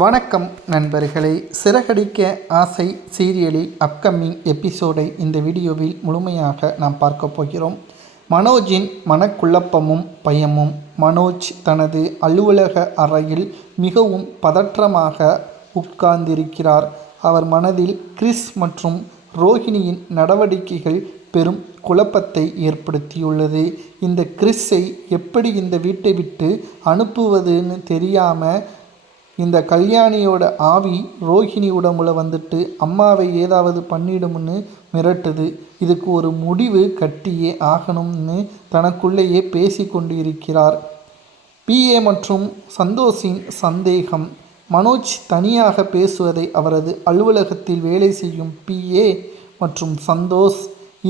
வணக்கம் நண்பர்களே. சிறகடிக்க ஆசை சீரியலில் அப்கமிங் எபிசோடை இந்த வீடியோவில் முழுமையாக நாம் பார்க்க போகிறோம். மனோஜின் மனக்குழப்பமும் பயமும். மனோஜ் தனது அலுவலக அறையில் மிகவும் பதற்றமாக உட்கார்ந்திருக்கிறார். அவர் மனதில் கிறிஸ் மற்றும் ரோஹிணியின் நடவடிக்கைகள் பெரும் குழப்பத்தை ஏற்படுத்தியுள்ளது. இந்த கிறிஸை எப்படி இந்த வீட்டை விட்டு அனுப்புவதுன்னு தெரியாமல் இந்த கல்யாணியோட ஆவி ரோஹிணி உடம்புல வந்துட்டு அம்மாவை ஏதாவது பண்ணிடும்னு மிரட்டுது. இதுக்கு ஒரு முடிவு கட்டியே ஆகணும்னு தனக்குள்ளேயே பேசி கொண்டு இருக்கிறார். பிஏ மற்றும் சந்தோஷின் சந்தேகம். மனோஜ் தனியாக பேசுவதை அவரது அலுவலகத்தில் வேலை செய்யும் பிஏ மற்றும் சந்தோஷ்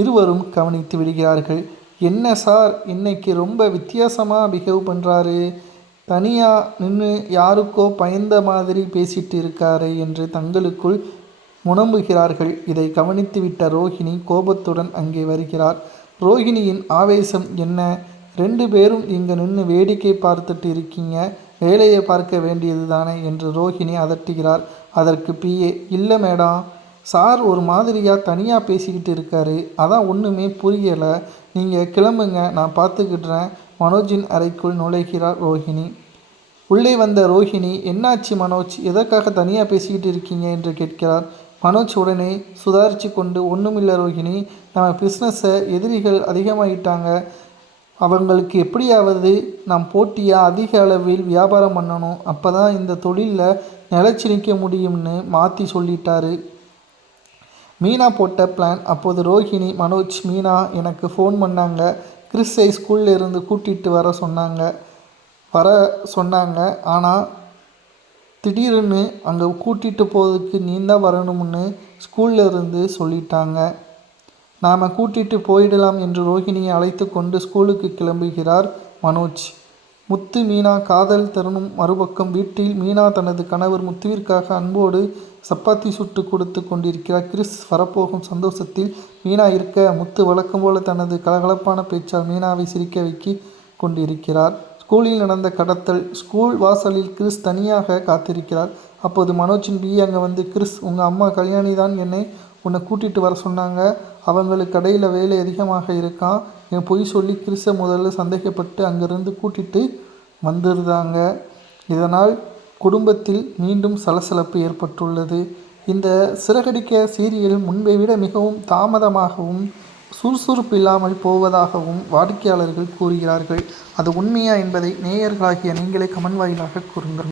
இருவரும் கவனித்து விடுகிறார்கள். என்ன சார், இன்னைக்கு ரொம்ப வித்தியாசமாக பிஹேவ் பண்ணுறாரு, தனியாக நின்று யாருக்கோ பயந்த மாதிரி பேசிட்டு இருக்காரு என்று தங்களுக்குள் முனம்புகிறார்கள். இதை கவனித்துவிட்ட ரோஹிணி கோபத்துடன் அங்கே வருகிறார். ரோஹிணியின் ஆவேசம் என்ன? 2 பேரும் இங்கே நின்று வேடிக்கை பார்த்துட்டு இருக்கீங்க, வேலையை பார்க்க வேண்டியது தானே என்று ரோஹிணி அதட்டுகிறார். அதற்கு பிஏ, இல்லை மேடம், சார் ஒரு மாதிரியாக தனியாக பேசிக்கிட்டு இருக்காரு, அதான் ஒன்றுமே புரியலை, நீங்கள் கிளம்புங்க, நான் பார்த்துக்கிட்டுறேன். மனோஜின் அறைக்குள் நுழைகிறார் ரோஹிணி. உள்ளே வந்த ரோஹிணி, என்னாச்சு மனோஜ், எதற்காக தனியாக பேசிக்கிட்டு இருக்கீங்க என்று கேட்கிறார். மனோஜ் உடனே சுதாரித்து கொண்டு, ஒன்றுமில்லை ரோஹிணி, நம்ம பிஸ்னஸை எதிரிகள் அதிகமாகிட்டாங்க, அவங்களுக்கு எப்படியாவது நாம் போட்டியாக அதிக அளவில் வியாபாரம் பண்ணணும், அப்போ தான் இந்த தொழிலில் நிலைச்சி நிற்க முடியும்னு மாற்றி சொல்லிட்டாரு. மீனா போட்ட பிளான். அப்போது ரோஹிணி, மனோஜ், மீனா எனக்கு ஃபோன் பண்ணாங்க, கிறிஸை ஸ்கூலில் இருந்து கூட்டிகிட்டு வர சொன்னாங்க, ஆனால் திடீர்னு அங்கே கூட்டிகிட்டு போகிறதுக்கு நீ தான் வரணும்னு ஸ்கூலில் இருந்து சொல்லிட்டாங்க, நாம் கூட்டிகிட்டு போயிடலாம் என்று ரோஹிணியை அழைத்து கொண்டு ஸ்கூலுக்கு கிளம்புகிறார் மனோஜ். முத்து மீனா காதல் தருணம். மறுபக்கம் வீட்டில் மீனா தனது கணவர் முத்துவிற்காக அன்போடு சப்பாத்தி சுட்டு கொடுத்து கொண்டிருக்கிறார். கிறிஸ் வரப்போகும் சந்தோஷத்தில் மீனா இருக்க, முத்து வழக்கம் போல தனது கலகலப்பான பேச்சால் மீனாவை சிரிக்க வைக்க கொண்டிருக்கிறார். ஸ்கூலில் நடந்த கடத்தல். ஸ்கூல் வாசலில் கிறிஸ் தனியாக காத்திருக்கிறார். அப்போது மனோஜின் பிஏ அங்கே வந்து, கிறிஸ், உங்கள் அம்மா கல்யாணி தான் உன்னை கூட்டிகிட்டு வர சொன்னாங்க, அவங்களுக்கு கடையில் வேலை அதிகமாக இருக்கான், என் பொய் சொல்லி கிறிஸை முதல்ல சந்தேகப்பட்டு அங்கேருந்து கூட்டிகிட்டு வந்துருந்தாங்க. இதனால் குடும்பத்தில் மீண்டும் சலசலப்பு ஏற்பட்டுள்ளது. இந்த சிறகடிக்க சீரியல் முன்பை விட மிகவும் தாமதமாகவும் சுறுசுறுப்பு இல்லாமல் போவதாகவும் வாடிக்கையாளர்கள் கூறுகிறார்கள். அது உண்மையா என்பதை நேயர்களாகிய நீங்களே கமெண்ட் வாயிலாக கூறுங்கள்.